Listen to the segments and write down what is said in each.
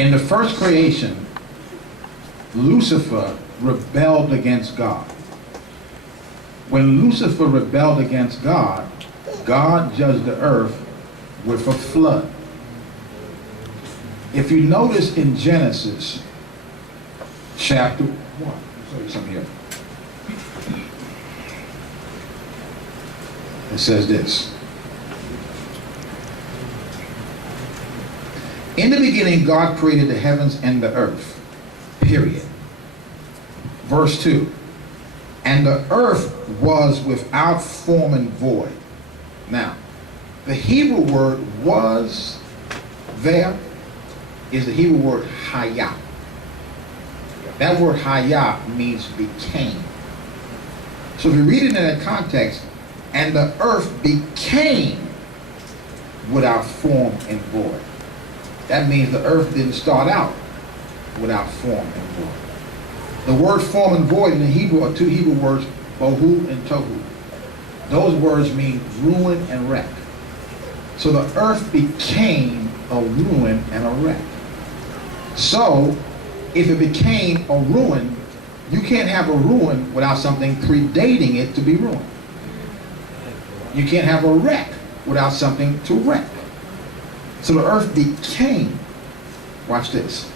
In the first creation, Lucifer rebelled against God. When Lucifer rebelled against God, God judged the earth with a flood. If you notice in Genesis chapter 1, I'll show you something here. It says this. In the beginning, God created the heavens and the earth. Period. Verse 2. And the earth was without form and void. Now, the Hebrew word was there is the Hebrew word hayah. That word hayah means became. So if you read it in that context, and the earth became without form and void. That means the earth didn't start out without form and void. The word form and void in the Hebrew are two Hebrew words, bohu and tohu. Those words mean ruin and wreck. So the earth became a ruin and a wreck. So if it became a ruin, you can't have a ruin without something predating it to be ruined. You can't have a wreck without something to wreck. So the earth became, watch this,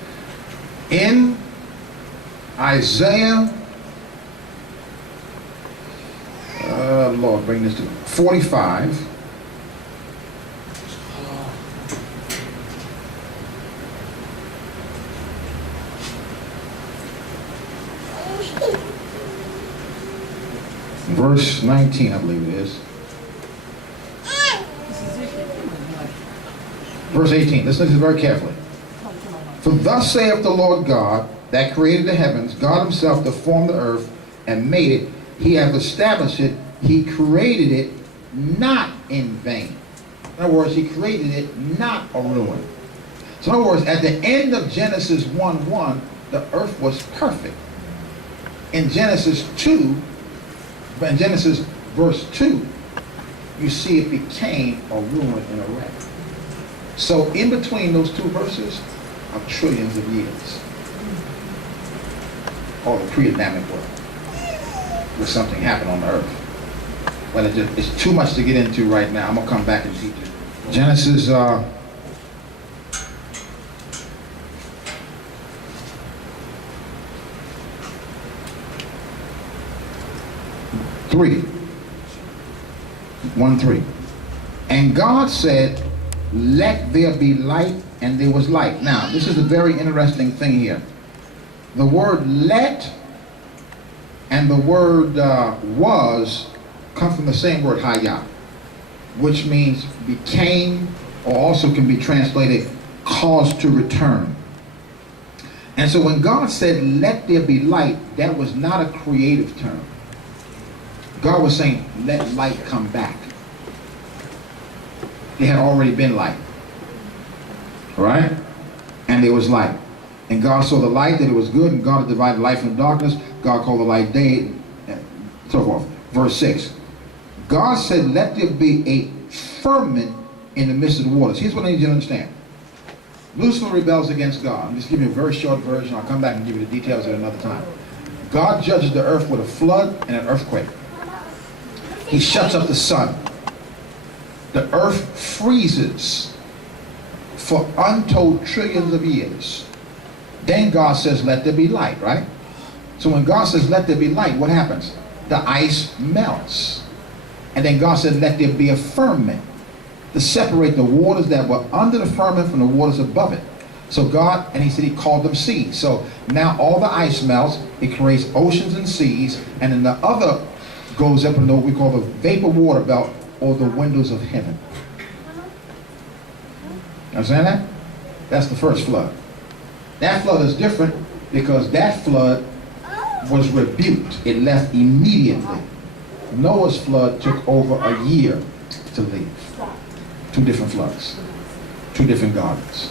in Isaiah, Lord, bring this to 45. Verse 19, I believe it is. Verse 18, listen to this very carefully. For thus saith the Lord God, that created the heavens, God himself that formed the earth and made it. He hath established it. He created it not in vain. In other words, he created it not a ruin. So in other words, at the end of Genesis 1:1, the earth was perfect. In Genesis 2, but in Genesis verse 2, you see it became a ruin and a wreck. So in between those two verses are trillions of years. Or the pre-Adamic world, where something happened on the earth. But it's too much to get into right now. I'm going to come back and teach it. Genesis 1:3. And God said, let there be light, and there was light. Now, this is a very interesting thing here. The word let and the word was come from the same word hayah, which means became, or also can be translated caused to return. And so when God said, let there be light, that was not a creative term. God was saying, let light come back. There had already been light. All right? And there was light. And God saw the light, that it was good, and God had divided light from darkness. God called the light day, and so forth. Verse 6. God said, let there be a firmament in the midst of the waters. Here's what I need you to understand. Lucifer rebels against God. I'm just giving you a very short version. I'll come back and give you the details at another time. God judges the earth with a flood and an earthquake. He shuts up the sun. The earth freezes for untold trillions of years. Then God says, let there be light, right? So when God says, let there be light, what happens? The ice melts. And then God said, let there be a firmament to separate the waters that were under the firmament from the waters above it. So God, and he said he called them seas. So now all the ice melts, it creates oceans and seas, and then the other goes up into what we call the vapor water belt, or the windows of heaven. You understand that? That's the first flood. That flood is different because that flood was rebuked. It left immediately. Noah's flood took over a year to leave. Two different floods. Two different gardens.